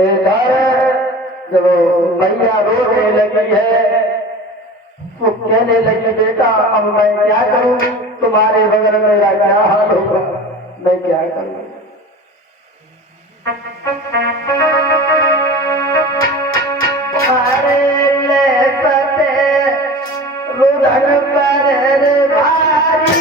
इधर जब मैया रोने लगी है तो कहने लगी बेटा अब मैं क्या करूं, तुम्हारे बगैर मेरा क्या हाल होगा, मैं क्या करूं। रुदन पर भारी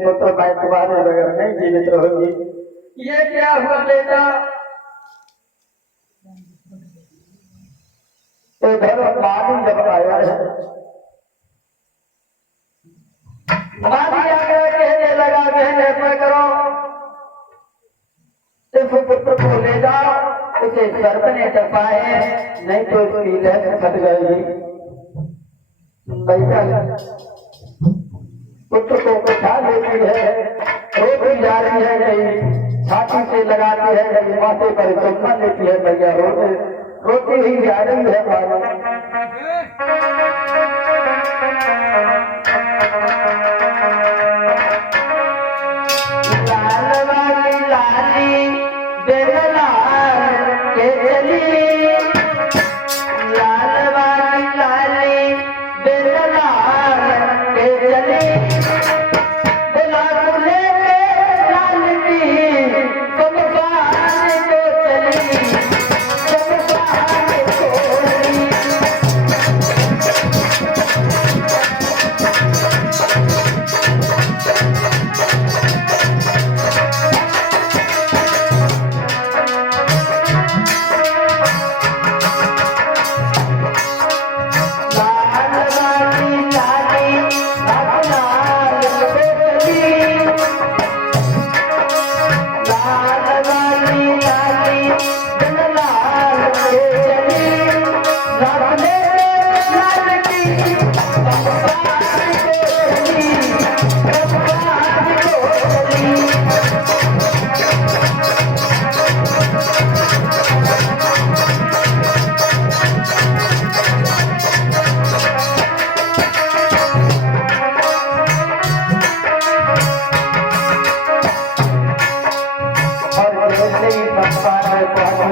पुत्र मैं तुम्हारे बगैर नहीं जीवित रहूंगी। ये क्या हुआ बेटा, इधर माली जब आया है, माली आकर कहने लगा कहने पर करो इस पुत्र को ले जाओ, उसे सर्प ने टपा है, नहीं तो इसकी लहर फट जाएगी। पुत्र को उठा लेती है, रोती जा रही है, कहीं छाती से लगाती है, कहीं माथे पर चुम्मा लेती है, भैया रोती ही जा रही है। लाल वाली लाली बेगलाल के चली, लाल वाली लाली बेगलाल के चली,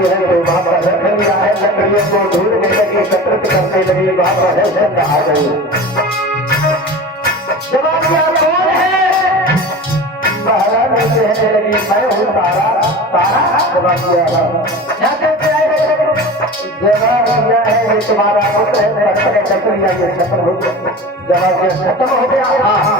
है तो वहां पर रख लिया है, लकड़ियों को ढूंढने लगी, एकत्रित करने लगी, वहां पर हरिश्चंद्र आ गए। जवाब दिया कौन है? महारानी कहने लगी मैं हूँ तारा। तारा जवाब दिया क्या कहते हैं? जवाब दिया है ये तुम्हारा पुत्र है, पत्थर कट लिया, ये खत्म हो गया। जवाब दिया खत्म हो गया। हाँ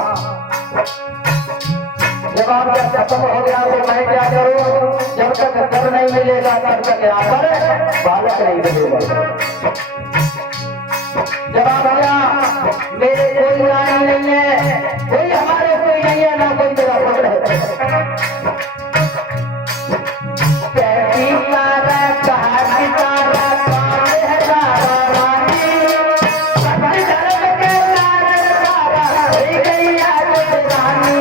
जवाब जब खत्म हो गया तो मैं क्या करूं? जब तक घर नहीं मिलेगा तब तक यहाँ पर बालक नहीं मिलेगा। जवाब दिया मेरे कोई रानी नहीं है, कोई हमारे कोई नहीं है, ना कोई मेरा पुत्र है। कहती तारा कहा कि तारा कौन है? तारा रानी अपने धर्म के कारण तारा हो गई आज रानी।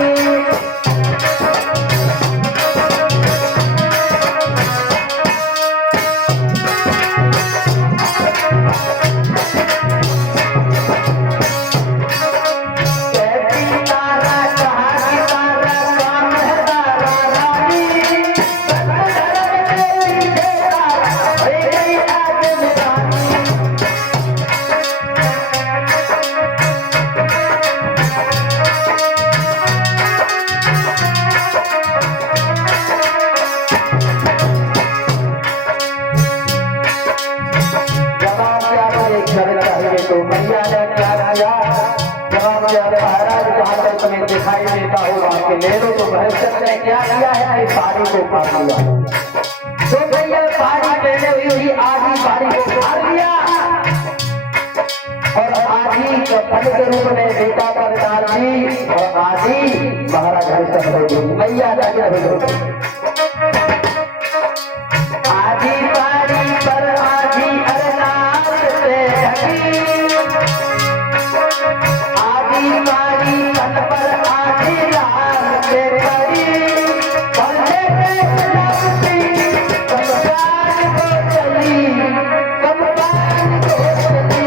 दिखाई देता हो आपके ले लो। तो हरिश्चंद्र ने क्या किया है? साड़ी को काट लिया। तो भैया साड़ी पहने हुई आधी साड़ी को काट लिया और आधी कफन के रूप में बेटा पर डाल दी और आधी महाराज हरिश्चंद्र को दी। मैया जाके आधी साड़ी पर आधी अरनाथ से ढकी, आधी साड़ी तन पर आधी लाल से पड़ी, कंधे पे लगती कमरान को चली, कमरान को चली।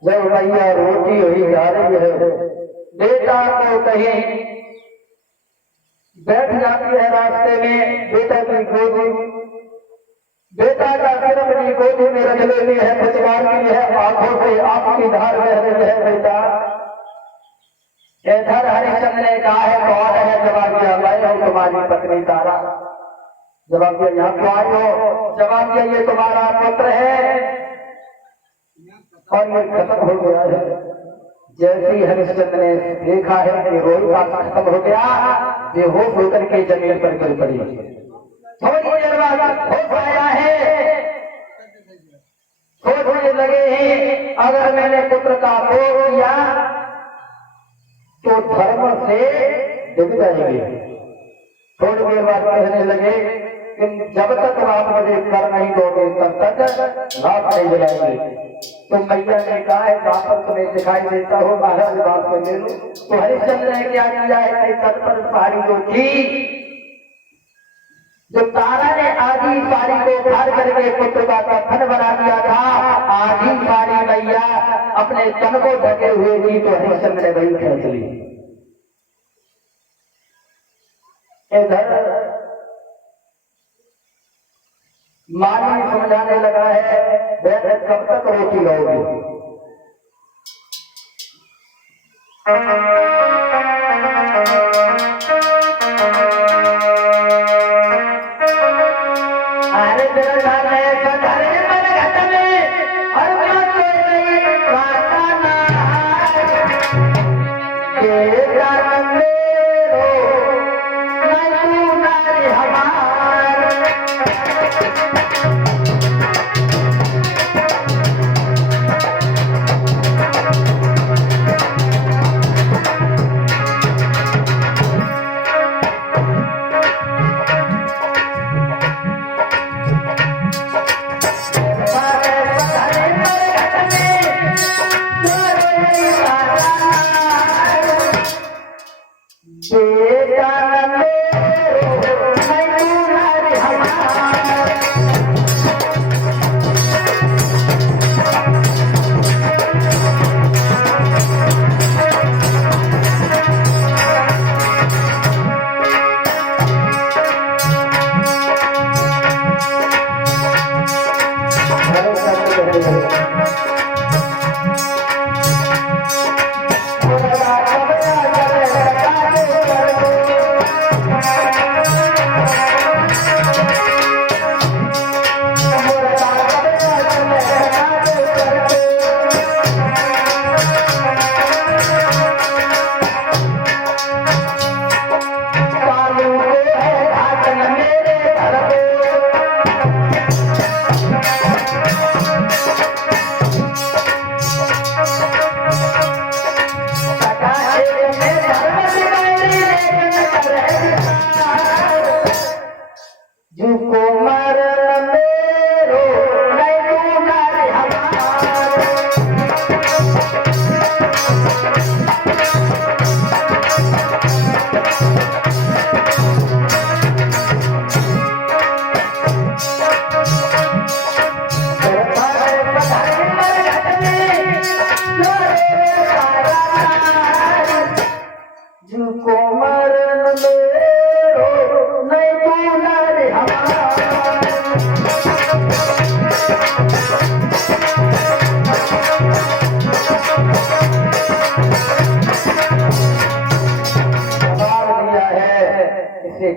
जब मैया रोटी हुई जा रही है, बेटा को कहीं बैठ जाती है रास्ते में, बेटा की गोदी, बेटा का सिर अपनी गोदी में रख लेती है, पुचकार की है, आंखों से आपकी धार बह रही है। बेटा इधर हरिश्चंद्र ने कहा है कौन है? जवाब दिया मैं हूँ तुम्हारी पत्नी तारा। जवाब दिया यहाँ क्यों आई हो? जवाब दिया ये तुम्हारा पुत्र है और ये खत्म हो गया है। जैसे ही हरिश्चंद्र ने देखा है कि रोई का खत्म हो गया, बेहोश होकर के जमीन पर गिर पड़ी। थोड़ी देर बाद होश आया है, सोचने लगे हैं अगर मैंने पुत्र का भोग किया तो धर्म से डूब जाएंगे। थोड़ी देर बाद कहने लगे कि जब तक आप मुझे कर नहीं दोगे तब तक रात नहीं जलाएंगे। तो मैया ने कहा है जहां पर तुम्हें दिखाई देता हो महाराज बात को ले लो। तो हरिश्चंद्र ने क्या किया है? तट पर साड़ी जो थी, जो तारा ने आधी साड़ी को उखाड़ करके पुत्र का कफन बना दिया था, आधी साड़ी मैया अपने तन को ढके हुए थी, तो हरिश्चंद्र ने वही खींच ली। इधर माली समझाने लगा है बहन कब तक रोटी लाओगी? अरे तेरा घर में और बेटा मेरो नहीं नारी हमार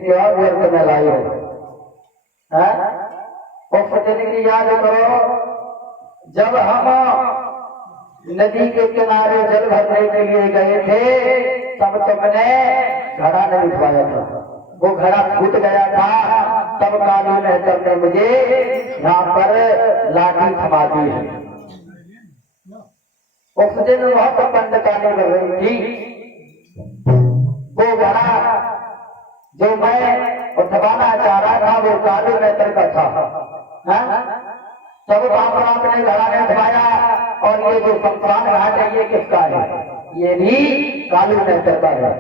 क्या व्यर्थ में लाई हो और फतेह की याद करो जब हम नदी के किनारे जल भरने के लिए गए थे तब तुमने घड़ा नहीं उठवाया था वो घड़ा फूट गया था तब काली मेहतर ने मुझे यहाँ पर लाठी थमा दी है उस दिन वहां पर पंडकानी लग रही थी वो घड़ा जो मैं उठवाना चाह रहा था वो काली मेहतर का था तब बाप ने घड़ा ने उठवाया और ये जो शमशान घाट है ये किसका है ये भी काली मेहतर का है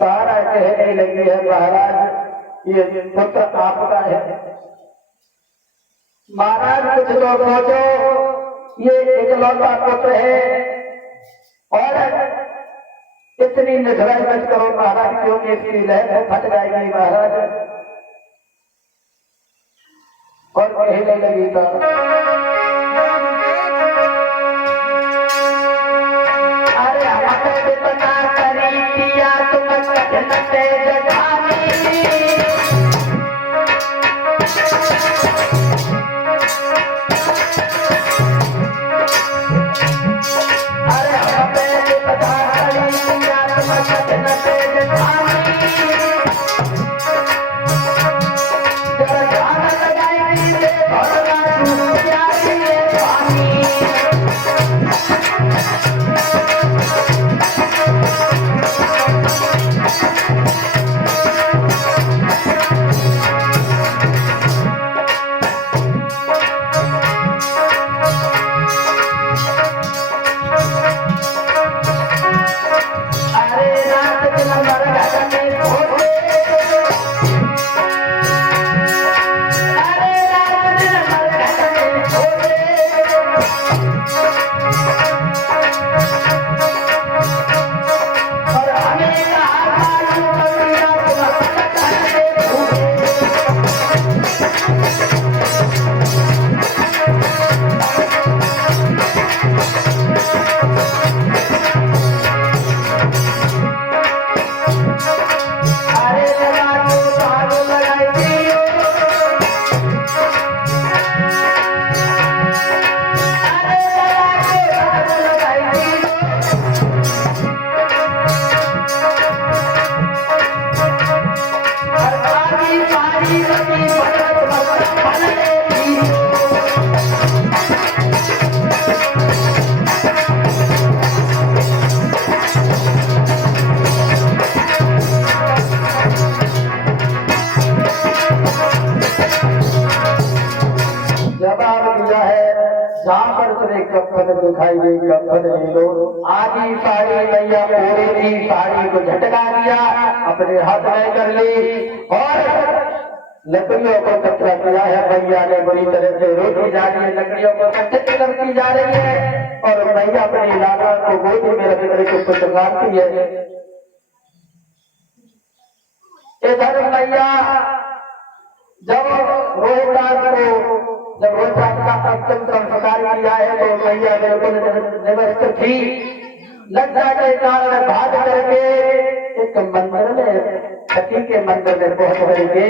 सारा कहने लगी है महाराज ये पुत्र आपका है महाराज कुछ तो सोचो ये इकलौता पुत्र है और इतनी निधराई मत करो महाराज क्योंकि इसकी लहर फट जाएगी महाराज और कहने लगी था अरे हमें इतना करी किया तुम कठिनते जगानी Yeah. जहाँ पर तुम्हें कफन दिखाई दे कफन ले लो। आधी साड़ी मैया ओढ़ी थी, साड़ी को झटका दिया, अपने हाथ में कर ली और लकड़ियों को कचरा किया है। मैया ने बुरी तरह से रोटी जा रही है, लकड़ियों को कच्ची करती जा रही है और मैया अपनी लाला को गोदी में रख करके कुछ मारती है। इधर मैया जब रोहिदास का अंतिम संस्कार किया है तो मैया बिल्कुल निवस्त थी। लज्जा के कारण भाग करके एक मंदिर में, सती के मंदिर में पहुंच करके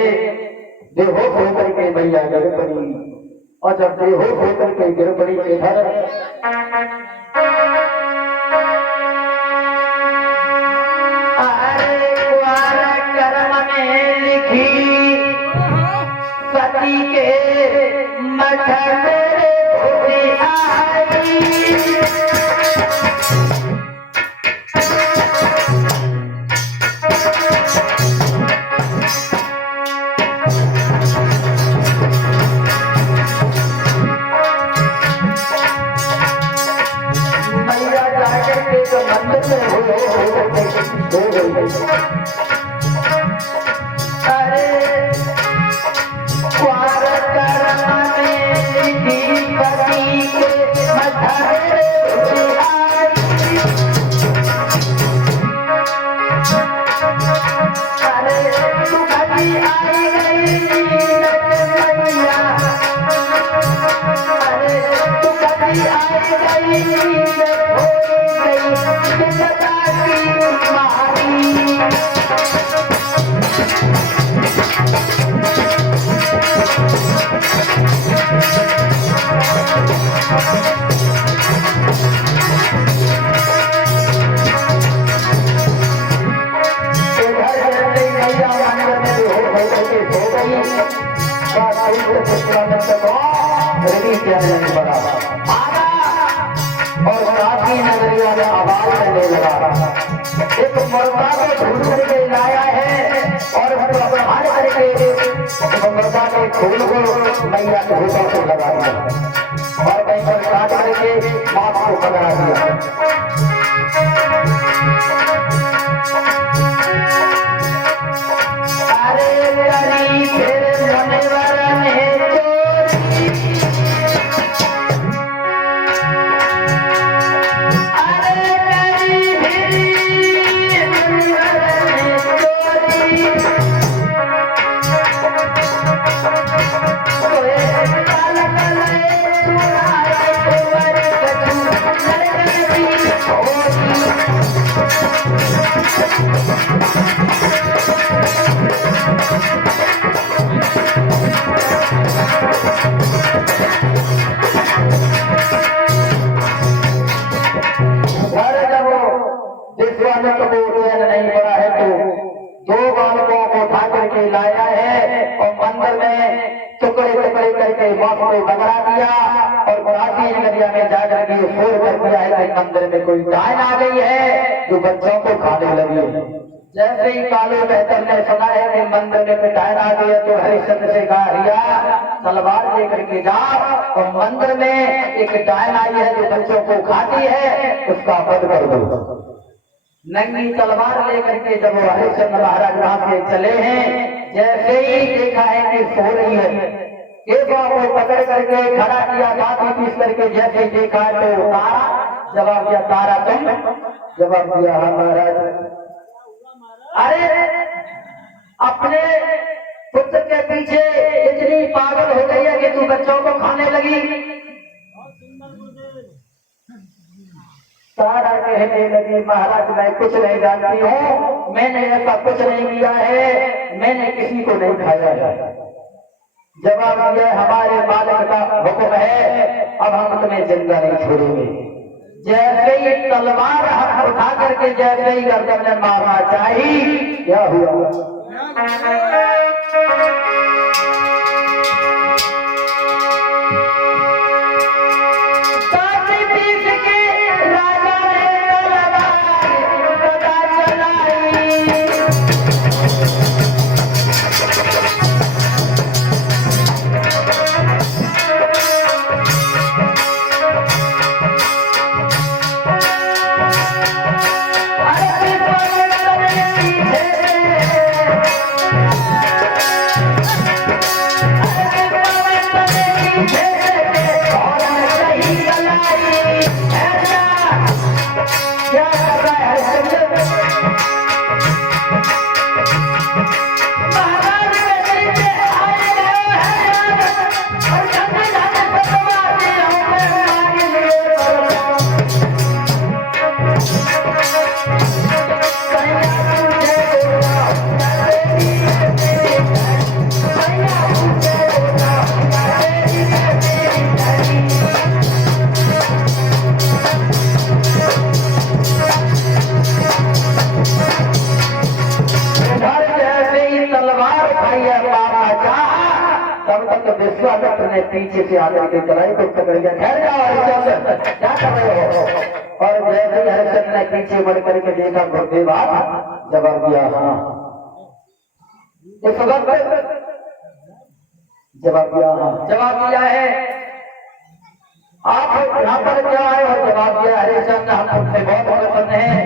बेहोश होकर के मैया गिर पड़ी और जब बेहोश होकर के गिर पड़ी इधर कर्म में लिखी सती के मठ मेरे धोती आई। मैया जाकर के जो मंदिर में हो गई। अरे क्वार कर्म में लिखी सती के मठ मेरे धोती आई। अरे तू कभी आई गई मैया, अरे तू कभी आई गई हो गई सदा की मारी। और काफी नगरिया में आवाज करने लगा। एक मुर्दा को ढूंढ करके लाया है और उसको हार करके मुर्दा के खून को मैया के होठों से लगा दिया और कहीं पर काट करके मांस को पकड़ा दिया। अरे करी फिर मुनिवर ने चोरी, अरे करी फिर मुनिवर ने चोरी। कोई काल कले सुनाए कुंवर कछु नरकन की होरी। नहीं पड़ा है तो दो बालकों को उठा करके लाया है और मंदिर में टुकड़े टुकड़े करके मांस को बगड़ा दिया और काफी नगरिया में जाकर के फोड़ कर दिया है कि मंदिर में कोई डायन आ गई है जो बच्चों को खाने लगी है। जैसे ही कालू बेहतर ने सुना है कि मंदिर में कोई डायन आ गई है तो हरिश्चंद्र से कहा रिया तलवार लेकर के जाओ और मंदिर में एक डायन आई है जो बच्चों को खाती है उसका वध कर दो। नंगी तलवार लेकर के जब वो हरिश्चंद्र महाराज वहां से चले हैं, जैसे ही देखा है कि सो रही है, एक को पकड़ करके खड़ा किया, दांत पीस करके जैसे देखा है तो तारा जवाब दिया, तारा तुम? जवाब दिया हाँ महाराज। अरे अपने पुत्र के पीछे इतनी पागल हो गई है कि तू बच्चों को खाने लगी। तारा कहने लगी महाराज मैं कुछ नहीं जानती हूँ, मैंने ऐसा कुछ नहीं किया है, मैंने किसी को नहीं खाया है। जवाब दिया हमारे मालिक का हुक्म है, अब हम तुम्हें जिंदा नहीं छोड़ेंगे। जैसे ही तलवार हाथ उठा करके जैसे ही गर्दन में मारना चाहिए, क्या हुआ? ने पीछे से आकर के चलाई तो पकड़ लिया, ठहर जाओ हरिश्चंद्र, क्या कर रहे हो? और जैसे ही हरिश्चंद्र ने पीछे बढ़ करके देखा गुरुदेव आप, जवाब दिया हाँ। इस वक्त जवाब दिया हाँ, जवाब दिया है आप यहाँ पर क्या आए हो? जवाब दिया हरिश्चंद्र हम तुमसे बहुत प्रसन्न हैं,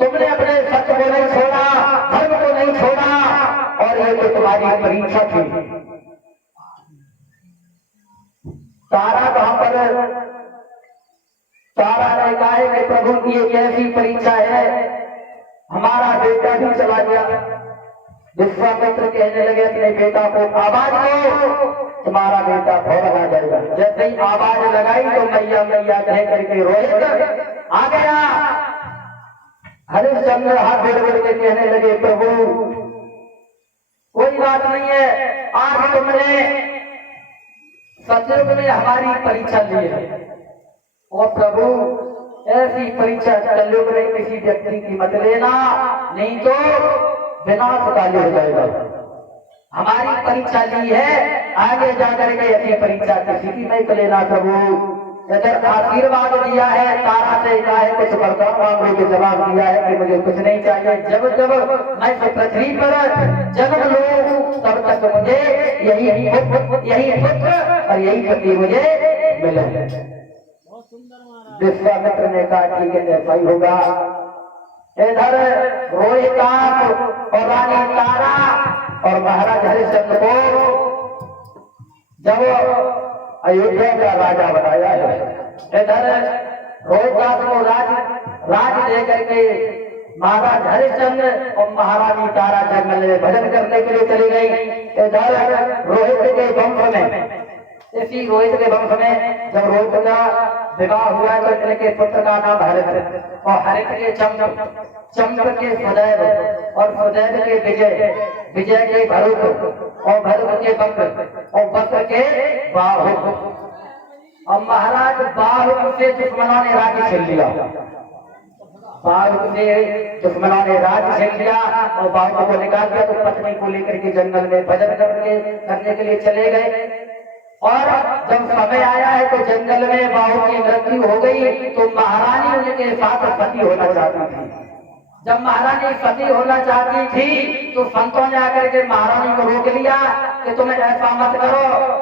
तुमने अपने सच को नहीं छोड़ा, धर्म को नहीं छोड़ा, और ये तो तुम्हारी परीक्षा थी। तारा वहां पर तारा ने कहा है कि प्रभु की ये कैसी परीक्षा है, हमारा बेटा भी चला गया। विश्वामित्र कहने लगे अपने बेटा को, आवाज दो, तुम्हारा बेटा फौरन आ जाएगा। जैसे ही आवाज लगाई तो मैया मैया कह करके रोहित आ गया। हरिश्चंद्र हाथ जोड़ के कहने लगे प्रभु कोई बात नहीं है, आज तुमने सचमुच में हमारी परीक्षा ली है, और प्रभु ऐसी परीक्षा कलयुग में किसी व्यक्ति की मत लेना, नहीं तो विनाश काल हो जाएगा। हमारी परीक्षा ली है, आगे जाकर के ऐसी परीक्षा किसी की नहीं लेना प्रभु। अगर आशीर्वाद दिया है, तारा से कहा है कुछ वरदान मांगने के जवाब दिया है कि मुझे कुछ नहीं चाहिए, जब जब मैं पृथ्वी पर जन्म लूं तब तक मुझे यही पुत्र और यही पति मुझे मिले। विश्वामित्र ने कहा ठीक है ऐसा ही होगा। इधर रोहितास और रानी तारा और महाराज हरिश्चंद्र को जब अयोध्या का राजा बनाया है, इधर रोहितास को राज देकर के महाराज हरिश्चंद्र और महारानी तारा जंगल में भजन करने के लिए चली गई। इधर रोहित के वंश में, इसी रोहित के वंश में जब रोहित का विवाह हुआ तो इनके पुत्र का नाम हरित, और हरित के चंद्र के सदैव, और सदैव के विजय, विजय के भरुक, और भरुक के वक्र, और वक्र के बाहुक। और महाराज बाहुक से दुश्मनों ने राज्य छीन लिया, बाहुक से दुश्मनों ने राज्य छीन लिया और बाहुक को निकाल दिया। तो पत्नी को लेकर के जंगल में भजन करने के लिए चले गए। और जब समय आया है तो जंगल में बाहु की मृत्यु हो गई, तो महारानी उनके साथ पति होना चाहती थी। जब महारानी पति होना चाहती थी तो संतों ने आकर के महारानी को रोक लिया कि तुम्हें ऐसा मत करो,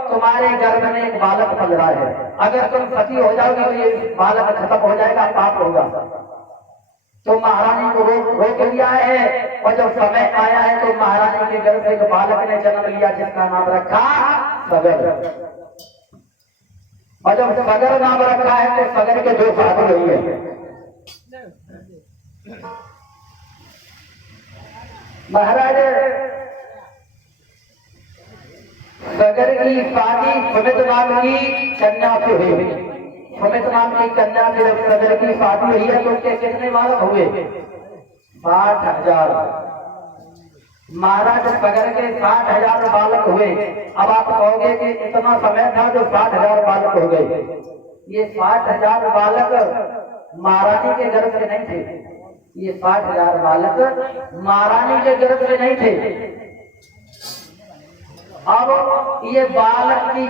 तुम्हारे गर्भ में एक बालक पल रहा है, अगर तुम पति हो जाओगे तो ये बालक खत्म हो जाएगा, पाप होगा। तो महारानी को रोक लिया है। और जब समय आया है तो महारानी के गर्भ से एक बालक ने जन्म लिया जिसका नाम रखा सगर। और जब सगर नाम रखा है तो सगर के दो साधु हुए हैं। महाराज सगर की शादी सुमित नाम की कन्या से हुई। सुमित नाम की कन्या से जब सगर की शादी हुई है तो उसके कितने बालक हुए? 60,000। महाराज सगर के 60,000 बालक हुए। अब आप कहोगे कि इतना समय था जो 60,000 बालक हो गए। ये 60,000 बालक महारानी के गर्भ से नहीं थे, ये 60,000 बालक महारानी के गर्भ से नहीं थे। अब ये बालक की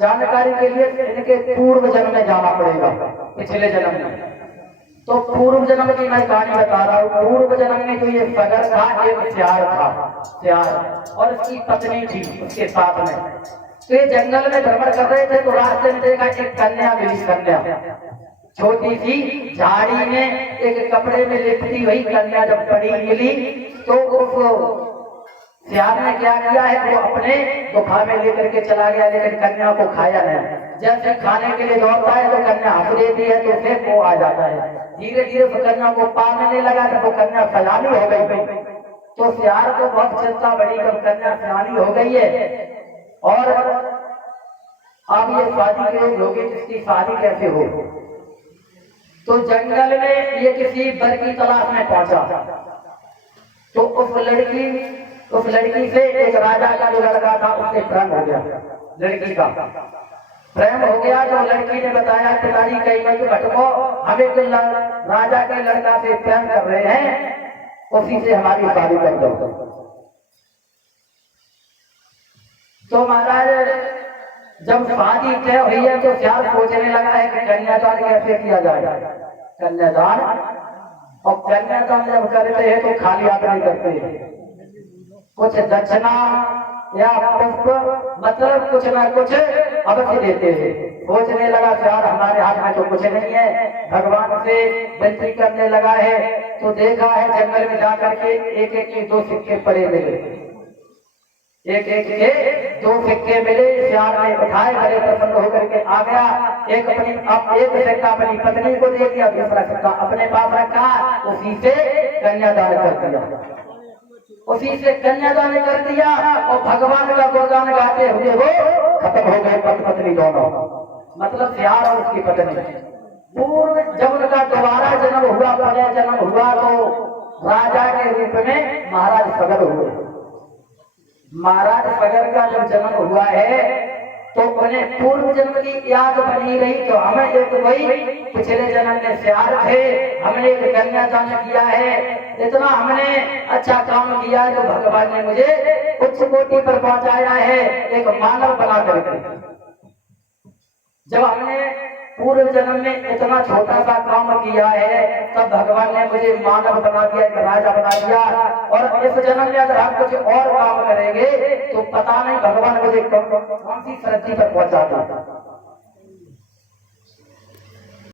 जानकारी के लिए इनके पूर्व जन्म में जाना पड़ेगा, पिछले जन्म में। तो पूर्व जन्म की मैं कहानी बता रहा हूँ। पूर्व जन्म में जो ये सगर था एक स्यार था, स्यार, और इसकी पत्नी थी उसके साथ में। तो ये जंगल में भ्रमण कर रहे थे तो रास्ते में देखा एक कन्या मिली, कन्या छोटी सी झाड़ी में एक कपड़े में लिपटी हुई कन्या जब पड़ी मिली तो उस सियार ने क्या किया है, वो अपने गुफा में लेकर के चला गया, लेकिन कन्या को खाया नहीं। जैसे खाने के लिए दौड़ता है तो कन्या हंस देती है तो फिर वो आ जाता है। धीरे धीरे कन्या को पालने लगा तो वो कन्या सयानी हो गई। तो सियार को बहुत चिंता बढ़ी जब कन्या सयानी हो गई है। और अब ये शादी के लोग लोगे जिसकी शादी कैसे हो, तो जंगल में ये किसी वर की तलाश में पहुंचा। तो उस लड़की से एक राजा का जो लड़का था उससे प्रेम हो गया, लड़की का प्रेम हो गया। तो लड़की ने बताया पिताजी कहीं मत भटको, हमें तो राजा के लड़का से प्रेम कर रहे हैं, उसी से हमारी शादी कर दो। तो महाराज जब शादी तय हुई है तो श्याल सोचने लगा है कि कन्यादान कैसे किया जाए। कन्यादान, और कन्यादान जब करते हैं तो खाली हाथ नहीं करते हैं, कुछ दक्षिणा या पुष्प, मतलब कुछ ना कुछ अवश्य देते हैं। सोचने लगा श्याल हमारे हाथ में तो कुछ नहीं है, भगवान से विनती करने लगा है तो देखा है जंगल में जाकर के एक एक के 2 सिक्के पड़े मिले, एक एक के 2 सिक्के मिले। श्याल ने उठाए, बड़े प्रसन्न होकर के आ गया। एक सिक्का अपनी पत्नी को दे दिया, दूसरा सिक्का अपने पास रखा, उसी से कन्यादान कर दिया, उसी से कन्यादान कर दिया। और भगवान का गुणगान गाते हुए वो खत्म हो गए पति पत्नी दोनों, मतलब श्याल और उसकी पत्नी। पूर्व जब उनका दोबारा जन्म हुआ, पुनः जन्म हुआ तो राजा के रूप में महाराज सगर हुए। महाराज सगर का जब जन्म हुआ है तो उन्हें पूर्व जन्म की याद बनी रही। तो हमें एक वही पिछले जन्म में श्याल थे, हमने एक कन्यादान किया है, इतना हमने अच्छा काम किया है तो भगवान ने मुझे उच्च कोटि पर पहुंचाया है, एक मानव बना करके। जब हमने पूर्व जन्म में इतना छोटा सा काम किया है तब भगवान ने मुझे मानव बना दिया, राजा बना दिया। और इस जन्म में अगर हम कुछ और काम करेंगे तो पता नहीं भगवान मुझे कौन सी श्रद्धि पर पहुंचा देगा।